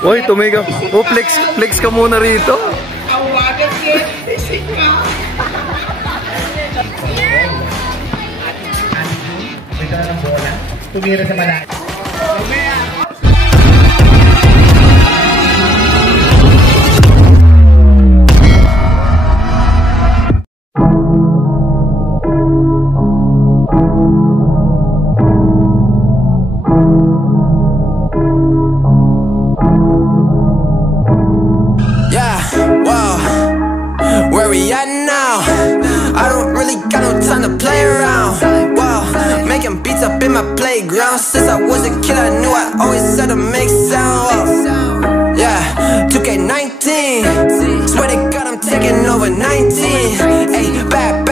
Uy, tumigaw. Oh, flex ka muna rito. Awagan siya. Ito na ng bola. Tumira sa malaki. Since I was a kid, I knew I always had to make sound. Yeah, 2K19. Swear to God, I'm taking over 19. Hey, bad,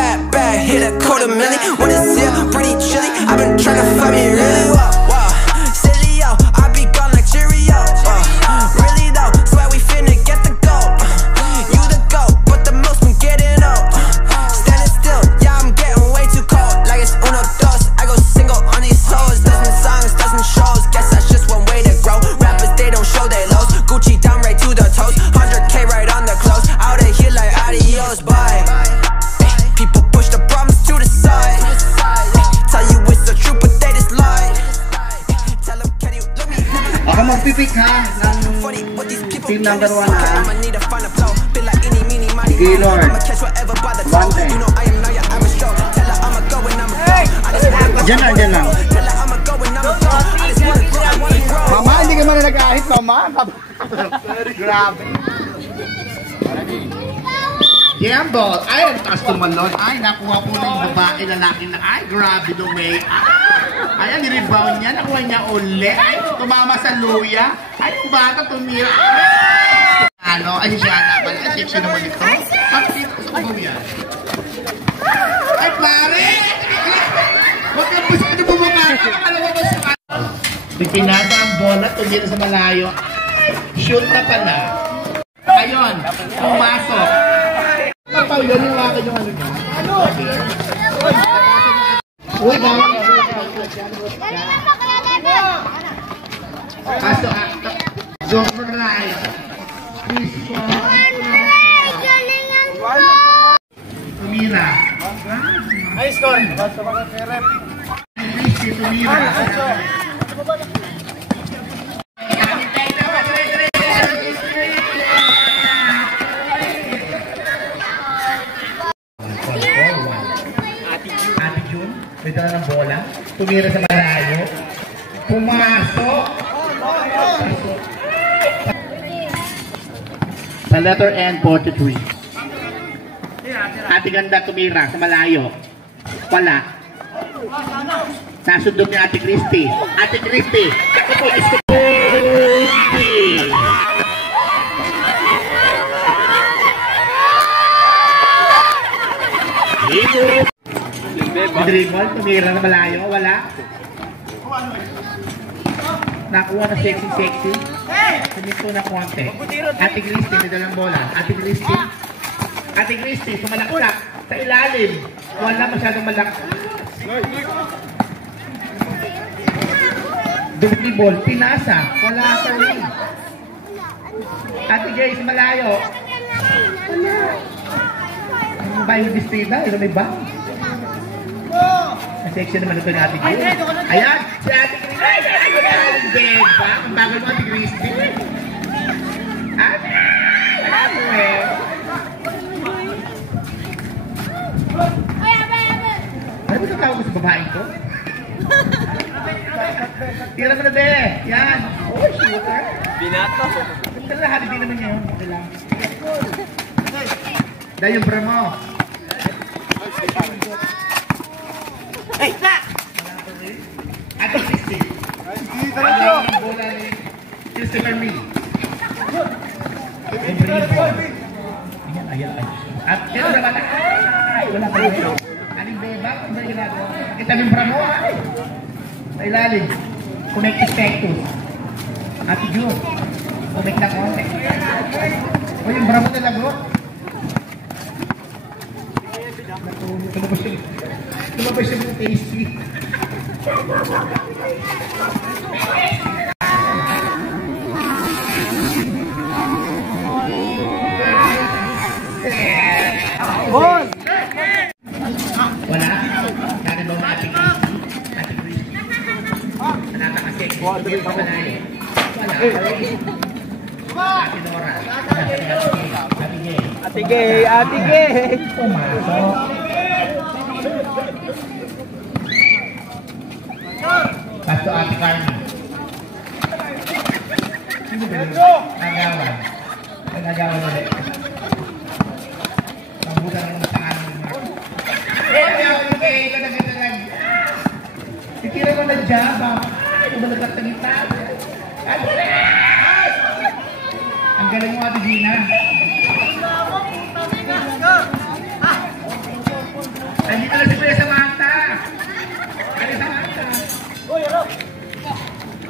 hit a $250,000. When it's here, pretty chilly. I've been trying to find me really well. Silly, yo, I be gone like Cheerio. Really though, swear we finna get the gold. You the goat, but the most been getting old. Standing still, yeah, I'm getting way too cold. Like it's uno, dos, I go single on these hoes. Shows, guess that's just one way to grow. Rappers, they don't show their lows. Gucci down right to the toes. 100K right on the clothes. Out of here like adios, bye. People push the problems to the side. Tell you it's the truth, but they just lie. Tell them, can you let me? Ako magpipik ha ng team number 1 ha. Gaylord Bante. Diyan lang. Mama, hindi ka man nag-ahit, mama. Grabe. Gamble. Ay, ang taas tumalon. Ay, nakuha po ng babae, lalaki na. Ay, grabe the way. Ay, ang rebound niya. Nakuha niya uli. Ay, tumama sa luya. Ay, yung bata tumira. Ano? Ay, siya na. Ay, section naman ito. Ay, gusto ko yan. Ay, pare! Huwag ka po siya bumaba. Nakakalawa ba siya? Pinasa ang bola, tumira sa malayo. Shoot na pala. Ayun, pumasok. Kapaw yun, yung wakad yung ano niya. Ano? Uy, bawang. Kaso, Zomer Rice. Tumira. Ay, score. Tumira. Ito na ng bola. Tumira sa malayo. Pumasok. Sa letter N, 43. Ate Ganda tumira sa malayo. Wala. Nasundot ni Ate Christy. Ate Christy. Ako po, dribble, tumira na malayo, wala. Nakuha na sexy. Tumito na konti. Ate Christy, may dalang bola. Ate Christy, sumalak-ulak sa ilalim. Wala masyadong malak. Dirty ball, pinasa. Wala sa ring. Ate Grace, malayo. Wala. Ano ba yung distida? Ito may bang? Section naman ito ni Ate Grace. Ayan, si Ate Grace. Ay, beba. Ang bagal mo, Ate Grace. Ate! Wala mo eh. Ano ba ito tawag mo sa babae ito? Tira mo na, be. Yan. Oh, shooter. Binato. Tala, hali din naman yun. Dahil yung bra mo. Hey, na! Ate Christy. Ano ang bola ni Christopher Lee? Ayan. At ito naman. Ay, wala pa rin. Aling beba, kung ba ginagawa? Kita yung bra mo. Ay! Sa ilalim. Connect spectus. Ate June. Connect na konti. O yung bra mo talaga. Lumabas yung tasty. tumira sa malayo. Wala pa rin. Ate Nora. Ate Gay. Ate Gay! Pumasok. Pasto Ate Carmen. Nagawan. Nagawan ulit. Pagbutan ng tangan ng Mark. Itira ko na Java. Umalagat na kita. Ang galing mo, Ate Gina. Andito na si Kuya Samantha. Kuya Samantha.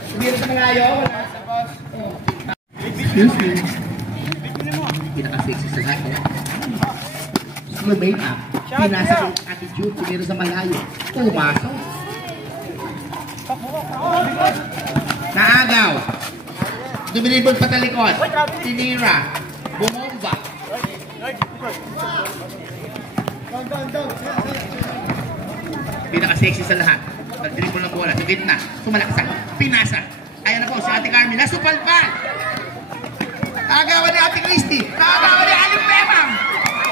Tumira sa malayo. Excuse me. Pinaka-sexy sa lahat. Slow make-up. Pinasa kay Ate Jude. Tumira sa malayo. Pumasok. Naagaw. Duminibol pa talikod. Tinira. Bumomba. Pinaka-sexy sa lahat. Nag-dribble ng bola. Sa gitna. Sumalaksak. Pinasa. Ayan na po si Ate Carmen. Nasupalpal. Naagawan ni Ate Christy. Naagawan ni Aling Bebang.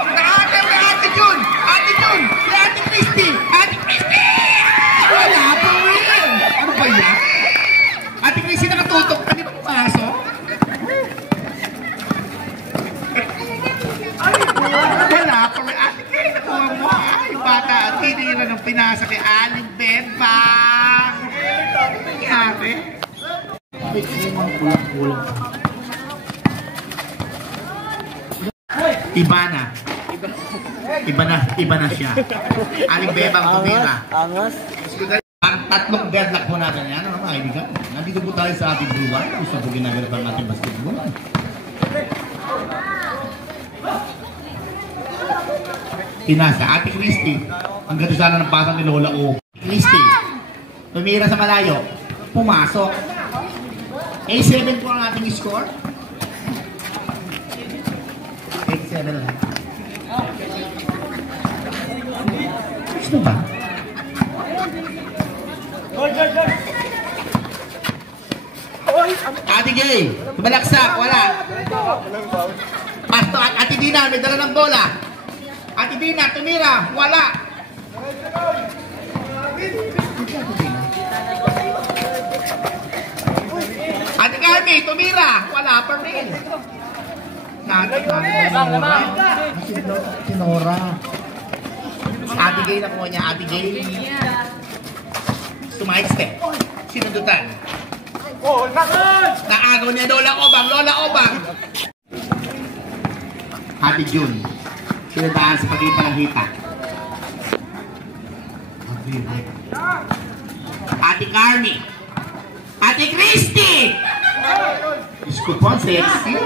Naagawan ni Ate June. Ate June. Si Ate Christy. Ate Christy! Wala po rin. Ano ba yan? Ate Christy nakatutok. Ano ba pumasok? Wala po rin. Ate Christy nakuha mo. Ay, bata. Ang tinira ng pinasa kay Aling Bebang. Ate. Iba na siya. Aling Bebang tumira. Ang tatlong deadlock po natin yan. Ano mga kaibigan? Nandito po tayo sa ating buwan. Gusto po ginaganap ang ating basketball. Pinasa. Ate Christy. Ang ganda sana ng pasang ni Lola O. Christy. Tumira sa malayo. Pumasok. A7 po ang ating score. 8-7 lang. Gusto ba? Ate Gay, tumalaksak, wala. Pasto at Ate Dina, may dala ng bola. Ate Dina, tumira, wala. Ate Carmen, tumira, wala pa rin. Si Nora. Ate Gay na po niya, Ate Gay. Sumahit step. Sinundutan. Naagaw niya Lola Obang, Lola Obang. Ate June. Sinundutan sa pagitan ng hita. Ate Carmi. Ate Christy. Iskupon, sexy.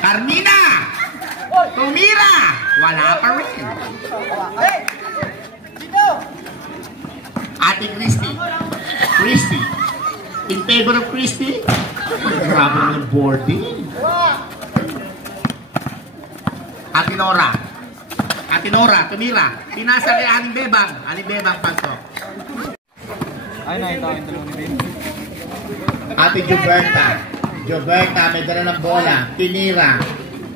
Carmina. Tumira. Wala pa rin. Ate Christy. Christy. In favor of Christy. Grabe ng boarding. Ate Nora. Ate Nora, tumira. Pinasa kay Aling Bebang. Aling Bebang, pasok. Ay, nakita ko yung dalawang ni Ben. Ate Gilberta. Gilberta, may dala ng bola. Tinira.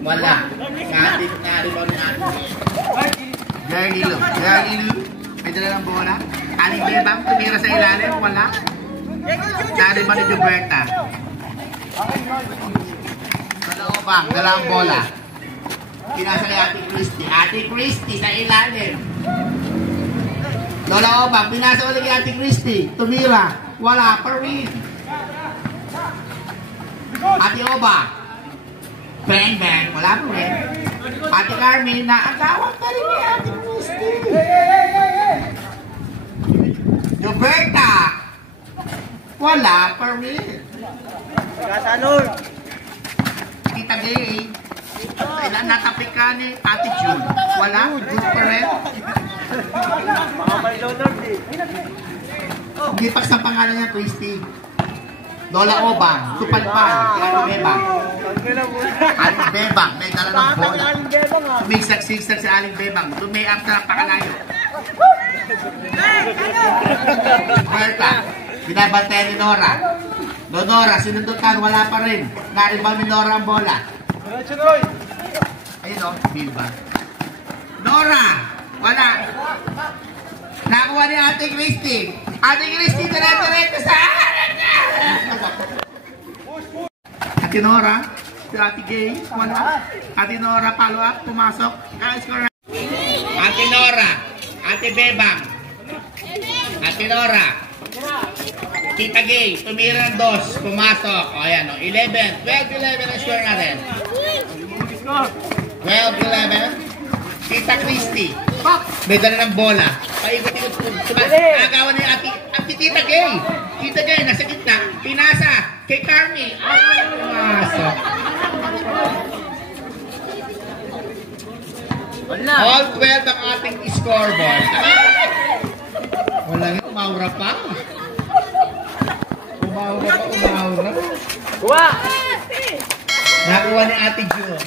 Wala. Ate, naribaw ni Ate. Jerry Lou. Jerry Lou. May dala ng bola. Aling Bebang, tumira sa ilalim. Wala. Naribaw ni Gilberta. Dalaobang, dala ang bola. Pinasa kay Ate Christy. Ate Christy sa ilalim. Lola Obang, pinasa ulit kay Ate Christy. Tumira. Wala pa rin. Ate Obang. Bang bang. Wala pa rin. Ate Carmen, naagawan pa rin ni Ate Christy. Roberta. Wala pa rin. Kasalor. Tita Gay. Natapik ka ni Ate June. Wala. Good pa rin. Hindi pa sa pangalan niya, Christy. Lola Obang, Tupalpal, Aling Bebang. Aling Bebang, may dala ng bola. Sumigsag-sigsag si Aling Bebang. Tumiap na pakalayo. Berta, Binabantay ni Nora. Nora, sinundutan, wala pa rin. Naribaw ni Nora ang bola. Ayun o, Bilba. Nora, wala. Nakuha ni Ate Christy. Ate Christy, dire-diretso sa Ate Nora, si Ate Gay, wala. Ate Nora, follow up, pumasok. Score. Ate Nora, Ate Bebang. Ate Nora. Tita Gay, tumira ng 2, pumasok. O ayan, 11, 12-11 ang score natin. 12-11. Tita Christy, may dala ng bola. Paikot-ikot po. Agawan ni Ate Tita Gay. Tita Gay, nasa gitna. Pinasa kay Carmi. Pumasok. All 12 ang ating scoreboard. Wala nga, umaura pa. Umaura. Nakuha ni Ate June.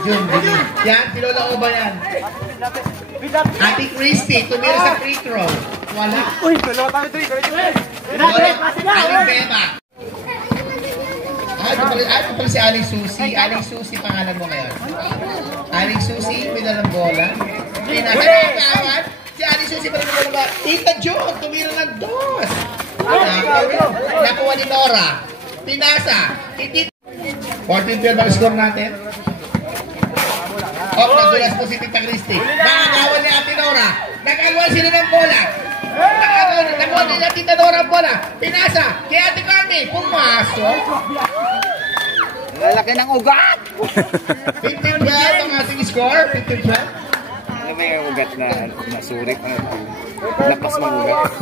June, yan, Pilola Oba yan. Ate Christy, tumira sa free throw. Wala. Uy, dalawa tayo, 3. Aling Beba. Ito pala si Aling Susi. Aling Susi, pangalan mo ngayon. Aling Susi, may dalang bola. Pinakakawan. Si Aling Susi pala ng bola ba? Tita June, tumira ng 2. Nakuha ni Nora. Pinasa. 14-12 ang score natin. Nadulas po si Tita Christy. Nakagawan ni Ate Nora. Nagagawan sila ng bola. Nagagawan nila Tita Nora ang bola. Pinasa kay Ate Carmi. Pumasok. Lalaki ng ugat! 15-12 ang ating score. 15-12. Ano ba yung ugat na nasurik? Lapas mo ugat.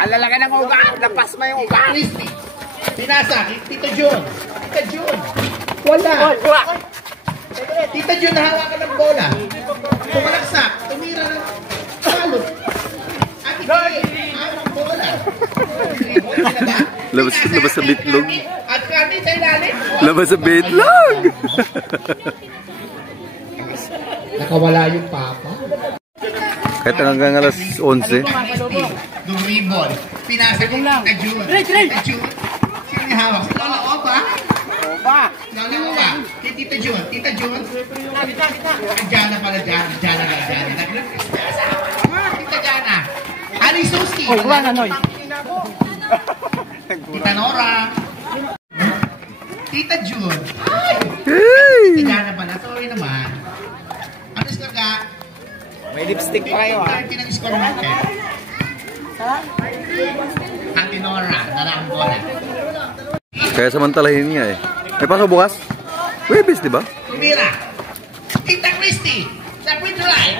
Ang lalaki ng ugat! Lapas mo yung ugat! Christy. Pinasa kay Tita June. Tita June. Wala. Tita June, nahawakan ng bola. Pumalaksak. Tumira ng salot. Ate Gay, hawak bola. Labas sa bitlog. At Carmi sa ilalim. Labas sa bitlog! Nakawala yung papa. Kahit hanggang alas 11. Dumibol. Pinasa kong Tita June. Tita June. Sino yung hawak? Si Lola Oba. Lola Oba. Kay Tita June. Tita June. Jana pala. Jana. Tita Jana. Aling Susi. Tita Nora. Tita June. Tita Jana pala. Sorry naman. Ano score ka? May lipstick pa kayo, ha? 30 ng score natin. Ate Nora, dala ang bola. Kaya samantalahin niya eh. May pasok bukas? Webis, di ba? Tumira. Tita Christy. Sa free throw line.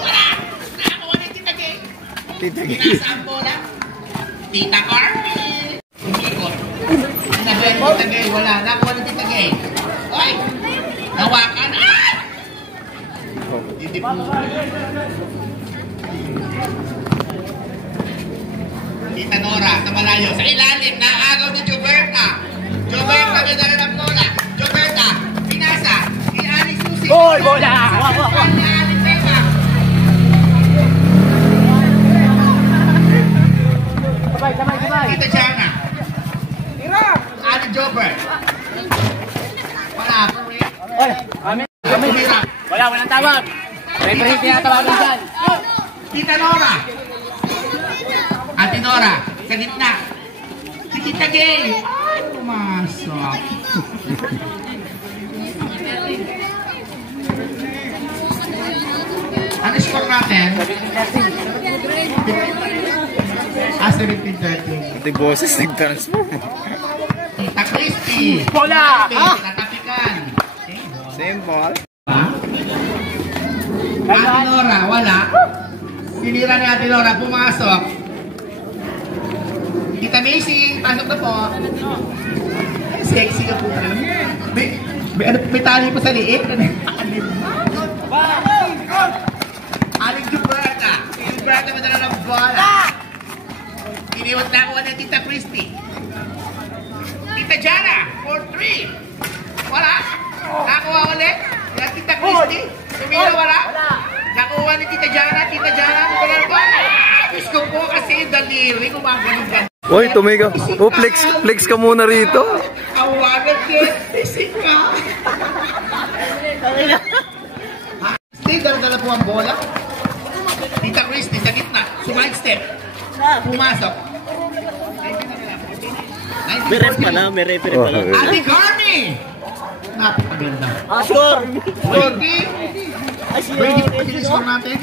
Wala. Nakakuha ni Tita Gay. Pinasa ang bola. Tita Carmi. Umikot. Nakuha ni Tita Gay. Wala. Nakuha ni Tita Gay. Oy. Nawakan. Hindi po. Tita Nora, sa malayo. Sa ilalim, naagaw ni Joberta. Joberta, may dala ng bola. Joberta, pinasa. Si Aling Susi. Gol, bola! Si Aling Beba. Sabay! Tita Jana. Aling Jobert. Wala pa rin. Tumira. Walang tawag! Referee tinatawagan dyan! Tita Nora. Ate Nora, sa gitna. Si Tita Gay. Ay, pumasok. Ano score natin? 17-13. Ate boses nag-transform. Tita Christy. Bola! Natapikan. Same ball. Ate Nora, wala. Sinira ni Ate Nora, pumasok. Tita Macy, pasok na po. Sexy ka po. May tali pa sa liit. Aling Gilberta. Si Gilberta madala ng bola. Iniwat na ako na Tita Christy. Tita Jana, 4-3. Wala. Nakuha ulit. Tita Christy. Tumira wala. Nakuha nakuha ni Tita Jana. Tita Jana, wala ba? Diyos ko po kasi daliri, gumagaling ka. Uy, tumigaw. Oh, flex ka muna rito. Awagan din. Isip ka. Steve, dala po ang bola. Tita Christy, sa gitna. Sumide step. Pumasok. May ref pa na, may referee pa lang. Ate Carney! Napakaganda. Sure! 20 pa natin.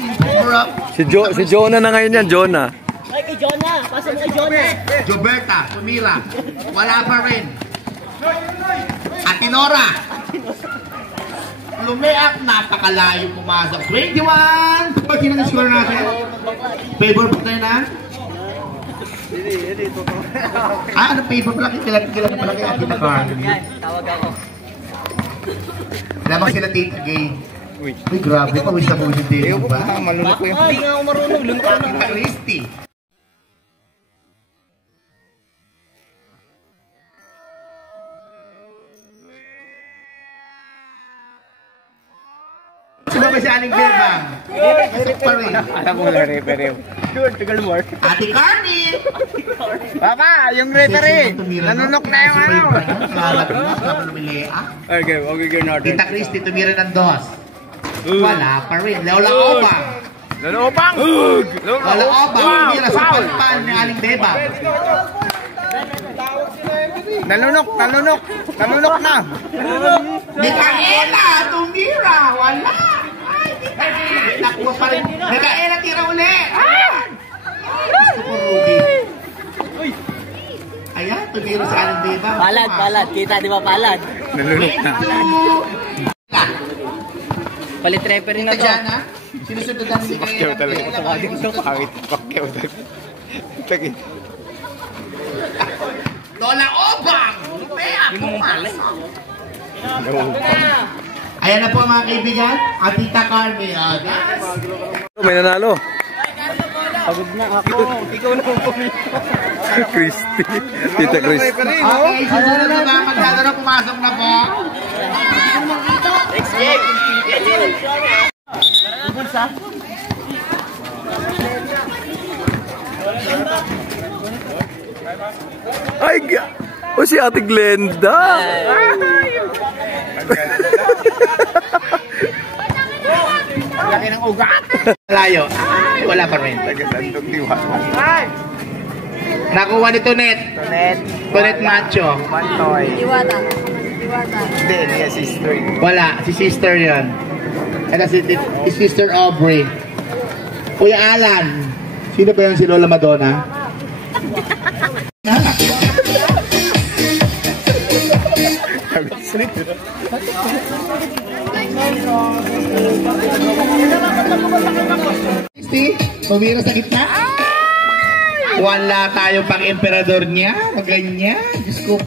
Si Jonah na ngayon yan, Jonah. Ay, kay Jonah! Pasa mo kay Jonah! Joberta, tumira. Wala pa rin. Ate Nora. Lumiak, napakalayo pumasok. 21! Pag yun ang score natin. Favor po tayo na? Ano favor pala? Kailan pala kaya Tita Carney? Tawag ako. Lamang sila Tita Gay. Uy, grabe. Pawis na pawis yung Tita. Malunok ko yun. Hindi nga ako marunong. Lunok ka Tita Christy. Sumabay si Aling Birbang. Pa rin. Alam mo na referee. Ate Carney! Papa, yung referee. Nanunok na yung ano. Okay, natin. Tita Christy, tumira ng dos. Wala pa rin. Lola Obang. Lola Obang! Lola Obang, tumira sa palpan ni Aling Bebang. Nanunok na. Mikaela, tumira. Wala. Ay, nakuha pa rin. Mikaela, tira uli. Gusto ko, Rudy. Ayan, tumira sa Aling Bebang. Palad. Kita, di ba palad? Nanunok na. Palit referee na Tita to. Jana, sinusunod ang si Pakyaw talaga. Pangit. Pakyaw talaga. Tagay. Lola Obang! Lumea! Pumasok! Ayan na po mga kaibigan, at Tita Carney. May nanalo. Pagod na ako. Ikaw na po. Christy. Tita Christy. Okay, susunod na ba? Magdadaro, pumasok na po. Next game. Ay, o si Ate Glenda. Laki ng ugat. Layo. Ay, wala pa rin. Taga-sandog diwata. Nakuha ni Tonet. Tonet Macho. Mantoy. Diwata. Hindi, niya sister. Wala, si sister yon. Ito si Sister Aubrey. Kuya Alan. Sino ba yun, si Lola Madonna? Steve, pumira sa gitna. Wala tayong pang-emperador niya. Ganyan. Diyos ko.